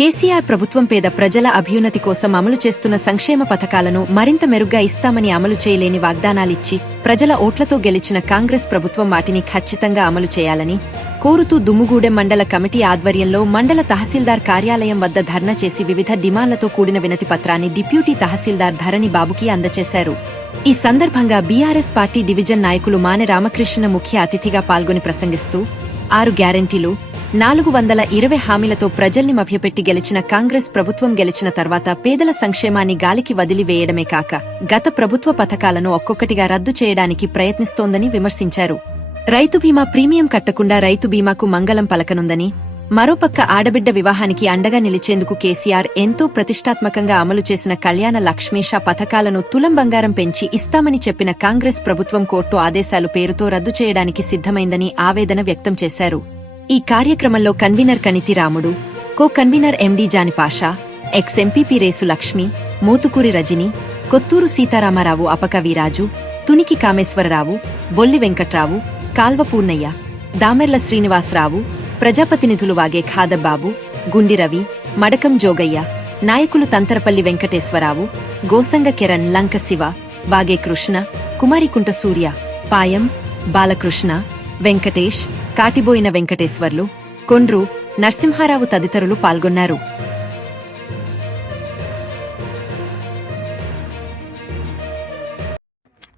కేసీఆర్ ప్రభుత్వం పేద ప్రజల అభ్యున్నతి కోసం అమలు చేస్తున్న సంక్షేమ పథకాలను మరింత మెరుగ్గా ఇస్తామని అమలు చేయలేని వాగ్దానాలిచ్చి ప్రజల ఓట్లతో గెలిచిన కాంగ్రెస్ ప్రభుత్వం వాటిని ఖచ్చితంగా అమలు చేయాలని కోరుతూ దుమ్ముగూడెం మండల కమిటీ ఆధ్వర్యంలో మండల తహసీల్దార్ కార్యాలయం వద్ద ధర్నా చేసి వివిధ డిమాండ్లతో కూడిన వినతి పత్రాన్ని డిప్యూటీ తహసీల్దార్ ధరణి బాబుకి అందజేశారు. ఈ సందర్భంగా బీఆర్ఎస్ పార్టీ డివిజన్ నాయకులు మానె రామకృష్ణ ముఖ్య అతిథిగా పాల్గొని ప్రసంగిస్తూ 6 గ్యారెంటీలు 420 హామీలతో ప్రజల్ని మభ్యపెట్టి గెలిచిన కాంగ్రెస్ ప్రభుత్వం గెలిచిన తర్వాత పేదల సంక్షేమాన్ని గాలికి వదిలివేయడమే కాక గత ప్రభుత్వ పథకాలను ఒక్కొక్కటిగా రద్దు చేయడానికి ప్రయత్నిస్తోందని విమర్శించారు. రైతు బీమా ప్రీమియం కట్టకుండా రైతు బీమాకు మంగళం పలకనుందని, మరోపక్క ఆడబిడ్డ వివాహానికి అండగా నిలిచేందుకు కేసీఆర్ ఎంతో ప్రతిష్టాత్మకంగా అమలు చేసిన కళ్యాణ లక్ష్మీష పథకాలను తులం బంగారం పెంచి ఇస్తామని చెప్పిన కాంగ్రెస్ ప్రభుత్వం కోర్టు ఆదేశాలు పేరుతో రద్దు చేయడానికి సిద్ధమైందని ఆవేదన వ్యక్తం చేశారు. ఈ కార్యక్రమంలో convener Kaniti Ramudu, co convener MD Janipasha, ex MPP Resu Lakshmi, Muthukuri Rajani, Kotturu Sitaramarao, Apakaviraju, Tuniki Kameswararao, Bolli Venkatrao, కాల్వ పూర్ణయ్య, దామెర్ల శ్రీనివాసరావు, ప్రజాప్రతినిధులు వాగే ఖాదర్బాబు, గుండి రవి, మడకం జోగయ్య, నాయకులు తంతరపల్లి వెంకటేశ్వరరావు, గోసంగ కిరణ్, లంక శివ, వాగే కృష్ణ, కుమారికుంట సూర్య, పాయం, బాలకృష్ణ, వెంకటేష్, కాటిబోయిన వెంకటేశ్వర్లు, కొండ్రు, నరసింహారావు తదితరులు పాల్గొన్నారు.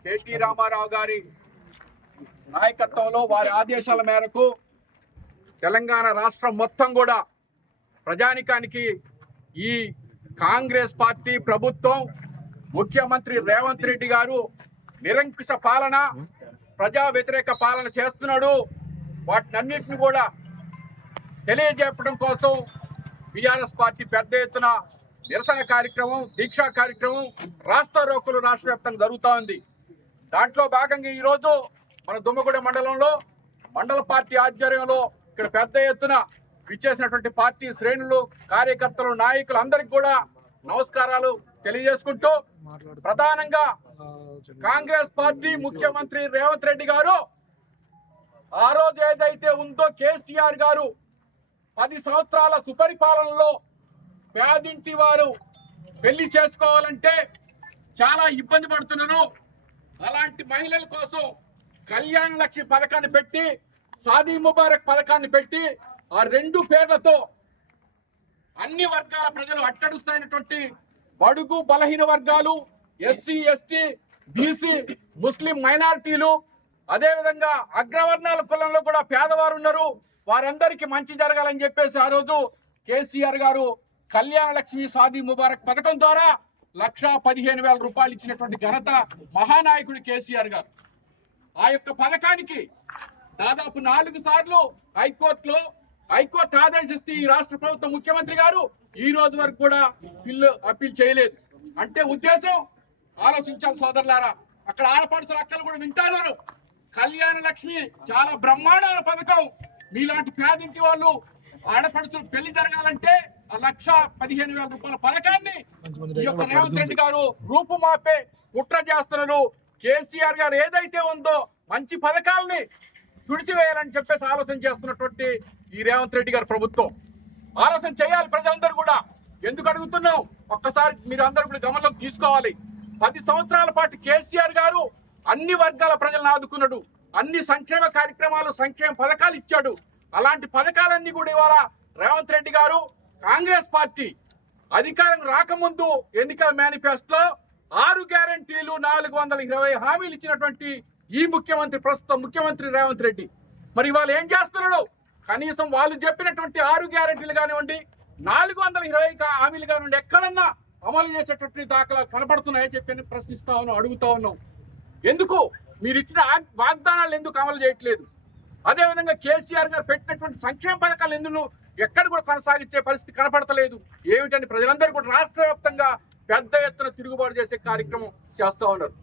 కేటీ రామారావు గారి నాయకత్వంలో వారి ఆదేశాల మేరకు తెలంగాణ రాష్ట్రం మొత్తం కూడా ప్రజానికానికి ఈ కాంగ్రెస్ పార్టీ ప్రభుత్వం, ముఖ్యమంత్రి రేవంత్ రెడ్డి గారు నిరంకుశ పాలన, ప్రజా వ్యతిరేక పాలన చేస్తున్నాడు. వాటినన్నింటిని కూడా తెలియజెప్పడం కోసం బీఆర్ఎస్ పార్టీ పెద్ద ఎత్తున నిరసన కార్యక్రమం, దీక్షా కార్యక్రమం, రాస్తా రోకులు రాష్ట్ర వ్యాప్తంగా జరుగుతూ ఉంది. దాంట్లో భాగంగా ఈరోజు మన దుమ్మగూడెం మండలంలో మండల పార్టీ ఆధ్వర్యంలో ఇక్కడ పెద్ద ఎత్తున విచ్చేసినటువంటి పార్టీ శ్రేణులు, కార్యకర్తలు, నాయకులు అందరికి కూడా నమస్కారాలు తెలియజేసుకుంటూ, ప్రధానంగా కాంగ్రెస్ పార్టీ ముఖ్యమంత్రి రేవంత్ రెడ్డి గారు ఆ రోజు ఏదైతే ఉందో కేసీఆర్ గారు 10 సంవత్సరాల సుపరిపాలనలో పేదింటి వారు పెళ్లి చేసుకోవాలంటే చాలా ఇబ్బంది పడుతున్నారు. అలాంటి మహిళల కోసం కళ్యాణ లక్ష్మి పథకాన్ని పెట్టి, షాదీ ముబారక్ పథకాన్ని పెట్టి, ఆ 2 పేర్లతో అన్ని వర్గాల ప్రజలు అట్టడుస్తాయినటువంటి బడుగు బలహీన వర్గాలు, ఎస్సీ, ఎస్టీ, బీసీ, ముస్లిం మైనారిటీలు, అదేవిధంగా అగ్రవర్ణాల కులంలో కూడా పేదవారు ఉన్నారు. వారందరికీ మంచి జరగాలని చెప్పేసి ఆ రోజు కేసీఆర్ గారు కళ్యాణ లక్ష్మి షాదీ ముబారక్ పథకం ద్వారా 1,15,000 రూపాయలు ఇచ్చినటువంటి ఘనత మహానాయకుడు కేసీఆర్ గారు. ఆ యొక్క పథకానికి దాదాపు 4 సార్లు హైకోర్టు ఆదేశిస్తే ఈ రాష్ట్ర ప్రభుత్వం ముఖ్యమంత్రి గారు ఈ రోజు వరకు కూడా బిల్లు అప్పీల్ చేయలేదు. అంటే ఉద్దేశం ఆలోచించాలి సోదరులారా. అక్కడ ఆడపడుచుల అక్కలు కూడా వింటున్నారు. కళ్యాణ లక్ష్మి చాలా బ్రహ్మాండమైన పథకం. మీలాంటి పేదింటి వాళ్ళు ఆడపడుచులు పెళ్లి జరగాలంటే 1,15,000 రూపాయల పథకాన్ని ఈ యొక్క రేవంత్ రెడ్డి గారు రూపుమాపే కుట్ర చేస్తున్నారు. కేసీఆర్ గారు ఏదైతే ఉందో మంచి పథకాలని తుడిచివేయాలని చెప్పేసి ఆలోచన చేస్తున్నటువంటి ఈ రేవంత్ రెడ్డి గారి ప్రభుత్వం ఆలోచన చేయాలి. ప్రజలందరూ కూడా ఎందుకు అడుగుతున్నాం ఒక్కసారి మీరు అందరూ కూడా గమనంలోకి తీసుకోవాలి. 10 సంవత్సరాల పాటు కేసీఆర్ గారు అన్ని వర్గాల ప్రజలను ఆదుకున్నాడు. అన్ని సంక్షేమ కార్యక్రమాలు, సంక్షేమ పథకాలు ఇచ్చాడు. అలాంటి పథకాలన్నీ కూడా ఇవాళ రేవంత్ రెడ్డి గారు కాంగ్రెస్ పార్టీ అధికారం రాకముందు ఎన్నికల మేనిఫెస్టోలో 6 గ్యారెంటీలు 420 హామీలు ఇచ్చినటువంటి ఈ ప్రస్తుత ముఖ్యమంత్రి రేవంత్ రెడ్డి మరి ఇవాళ ఏం చేస్తున్నాడు? కనీసం వాళ్ళు చెప్పినటువంటి 6 గ్యారెంటీలు కానివ్వండి, 420 హామీలు కానివ్వండి, ఎక్కడన్నా అమలు చేసేటటువంటి దాఖలాలు కనపడుతున్నాయని చెప్పి ప్రశ్నిస్తా ఉన్నాం, అడుగుతా ఉన్నాం. ఎందుకు మీరు ఇచ్చిన వాగ్దానాలు ఎందుకు అమలు చేయట్లేదు? అదేవిధంగా కేసీఆర్ గారు పెట్టినటువంటి సంక్షేమ పథకాలు ఎందుకు ఎక్కడ కూడా కొనసాగించే పరిస్థితి కనపడతలేదు? ఏమిటంటే ప్రజలందరూ కూడా రాష్ట్ర వ్యాప్తంగా పెద్ద ఎత్తున తిరుగుబాటు చేసే కార్యక్రమం చేస్తూ ఉన్నారు.